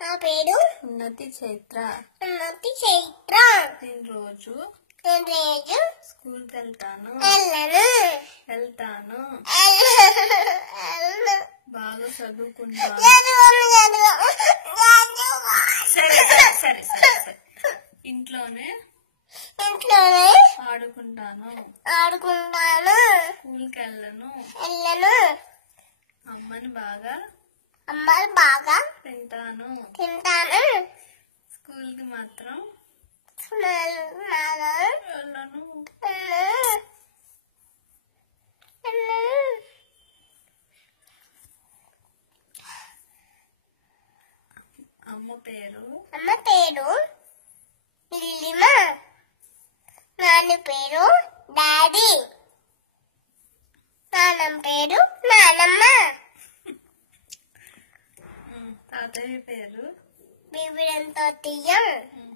నా పేరు ఉన్నతి చైత్ర. నేను రోజు స్కూల్కి వెళ్తాను. బాగా చదువుకుంటాను. సరే సరే సరే సరే. ఇంట్లోనే ఆడుకుంటాను. స్కూల్కి వెళ్ళను. అమ్మని బాగా తింటాను. స్కూల్కి మాత్రం వెళ్ళను. అమ్మ పేరు ఇల్లిమ. నాన్న పేరు డాడీ. నాన్నమ్మ పేరు నానమ్మ. తాతయ్య పేరు బీబీరంతో తీయం.